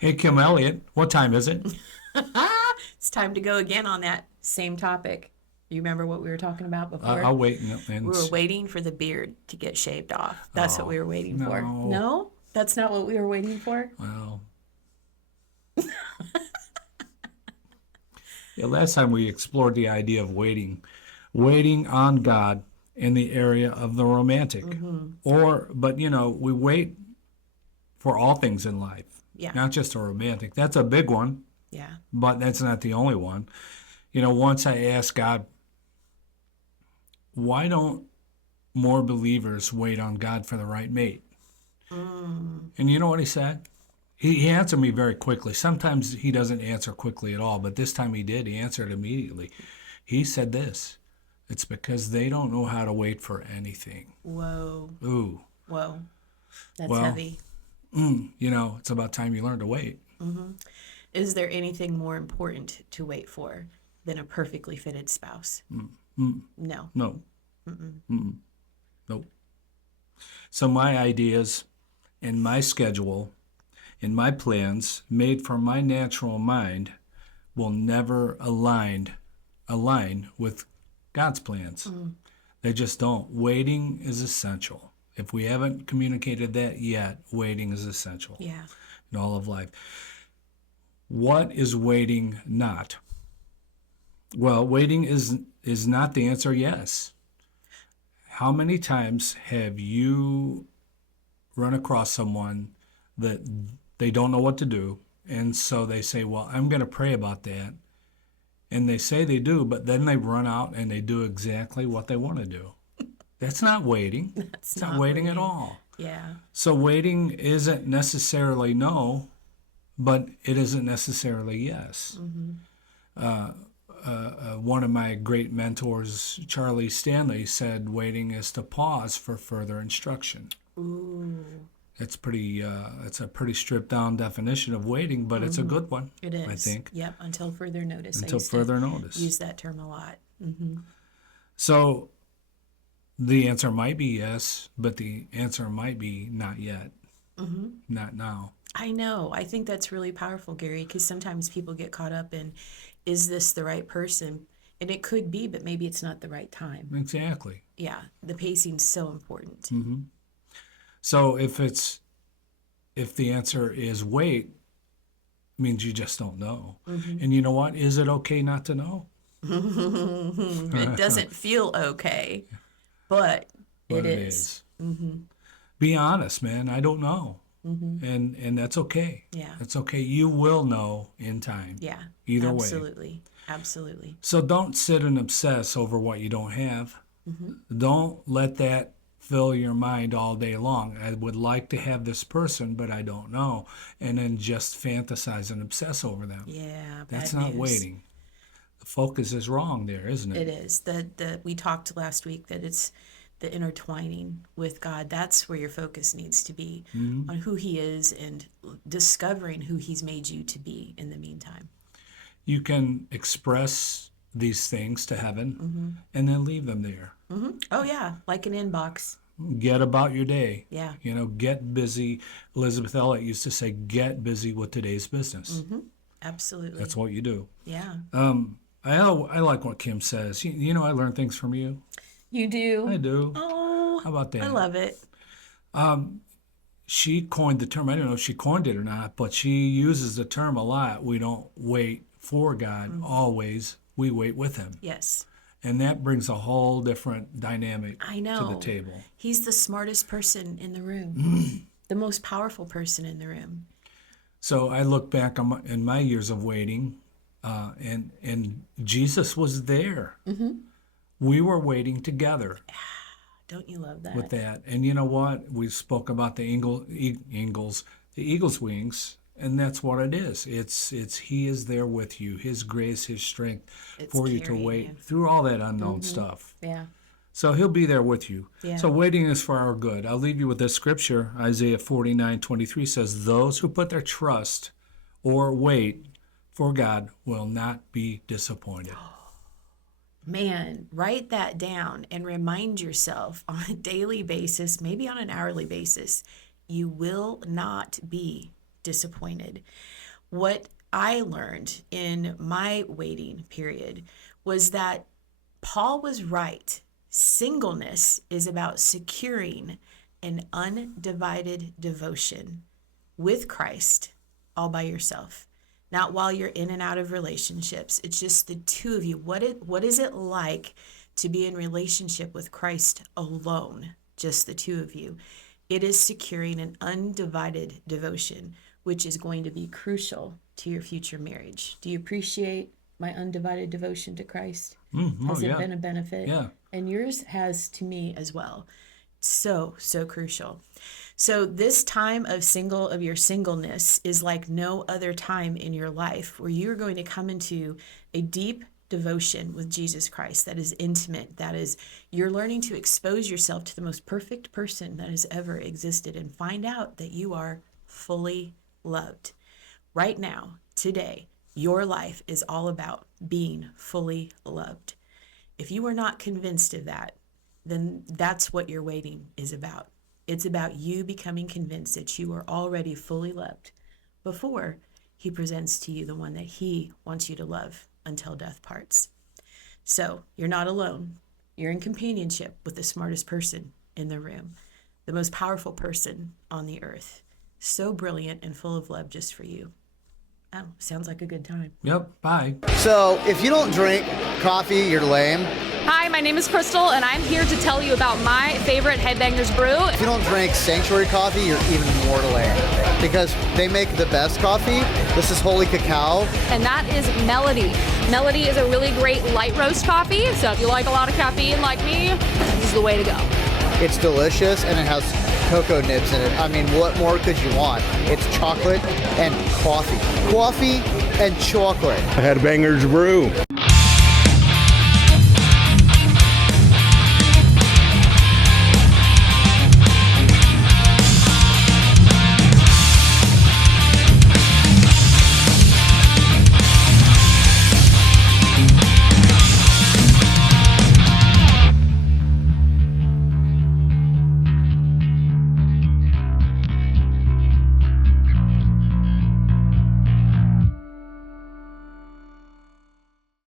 Hey, Kim Elliott, what time is it? It's time to go again on that same topic. You remember what we were talking about before? I'll wait and, We were waiting for the beard to get shaved off. That's what we were waiting for. no. No? That's not what we were waiting for? Well, yeah, last time we explored the idea of waiting on God in the area of the romantic. But we wait for all things in life, Yeah. not just a romantic. That's a big one, Yeah. but that's not the only one. Once I asked God, why don't more believers wait on God for the right mate? And you know what he said? He answered me very quickly. Sometimes he doesn't answer quickly at all, but this time he did. He answered immediately. He said this: it's because they don't know how to wait for anything. Whoa. Ooh. Whoa. That's Well, heavy. It's about time you learn to wait. Is there anything more important to wait for than a perfectly fitted spouse? No. No. Nope. So my ideas and my schedule and my plans made for my natural mind will never align with God's plans. They just don't. Waiting is essential. If we haven't communicated that yet, waiting is essential Yeah. in all of life. What is waiting not? Well, waiting is not the answer, yes. How many times have you run across someone that they don't know what to do, and so they say, well, I'm going to pray about that, and they say they do, but then they run out and they do exactly what they want to do. That's not waiting. That's It's not waiting at all. Yeah. So waiting isn't necessarily no, but it isn't necessarily yes. One of my great mentors, Charlie Stanley, said waiting is to pause for further instruction. Ooh. It's a pretty stripped down definition of waiting, but it's a good one. It is. I think. Yep. Until further notice. Until further notice. Use that term a lot. So the answer might be yes, but the answer might be not yet. Not now. I know. I think that's really powerful, Gary, because sometimes people get caught up in, is this the right person? And it could be, but maybe it's not the right time. Exactly. Yeah. The pacing's so important. So if the answer is wait, means you just don't know. And you know what? Is it okay not to know? It doesn't feel okay, but it is. Be honest, man. I don't know. And that's okay. Yeah. That's okay. You will know in time. Yeah. Either way. Absolutely. Absolutely. So don't sit and obsess over what you don't have. Don't let that fill your mind all day long. I would like to have this person, but I don't know. And then just fantasize and obsess over them. Yeah. That's bad not news. waiting. The focus is wrong there, isn't it? It is. We talked last week that it's the intertwining with God. That's where your focus needs to be, on who he is and discovering who he's made you to be in the meantime. You can express these things to heaven and then leave them there. Oh, yeah. Like an inbox. Get about your day. Yeah. Get busy. Elizabeth Elliot used to say, get busy with today's business. Absolutely. That's what you do. Yeah. I like what Kim says. I learn things from you. You do? I do. Oh, How about that? I love it. She coined the term. I don't know if she coined it or not, but she uses the term a lot. We don't wait for God always. We wait with him. Yes. And that brings a whole different dynamic I know. to the table. He's the smartest person in the room, the most powerful person in the room. So I look back on in my years of waiting, and Jesus was there. We were waiting together Don't you love that? with that. And you know what? We spoke about the eagle's wings, and that's what it is. It's he is there with you, his grace, his strength It's for you to carrying wait you. through all that unknown stuff. Yeah. So he'll be there with you. Yeah. So waiting is for our good. I'll leave you with this scripture. Isaiah 49:23 says, those who put their trust or wait for God will not be disappointed. Man, write that down and remind yourself on a daily basis, maybe on an hourly basis, you will not be disappointed. What I learned in my waiting period was that Paul was right. Singleness is about securing an undivided devotion with Christ all by yourself. Not while you're in and out of relationships. It's just the two of you. What is it like to be in relationship with Christ alone? Just the two of you. It is securing an undivided devotion, which is going to be crucial to your future marriage. Do you appreciate my undivided devotion to Christ? Has it been a benefit? Yeah. And yours has to me as well. So crucial. So this time of your singleness is like no other time in your life, where you're going to come into a deep devotion with Jesus Christ that is intimate, that is, you're learning to expose yourself to the most perfect person that has ever existed and find out that you are fully loved. Right now, today, your life is all about being fully loved. If you are not convinced of that, then that's what your waiting is about. It's about you becoming convinced that you are already fully loved before he presents to you the one that he wants you to love until death parts. So you're not alone. You're in companionship with the smartest person in the room, the most powerful person on the earth. So brilliant and full of love just for you. Oh, sounds like a good time. Yep. Bye. So if you don't drink coffee, you're lame. Hi, my name is Crystal, and I'm here to tell you about my favorite HEADBANGERS brew. If you don't drink Sanctuary coffee, you're even more lame. Because they make the best coffee. This is Holy Cacao. And that is Melody. Melody is a really great light roast coffee, so if you like a lot of caffeine like me, this is the way to go. It's delicious, and it has cocoa nibs in it. I mean, what more could you want? It's chocolate and coffee. Coffee and chocolate. HEADBANGERS BREW.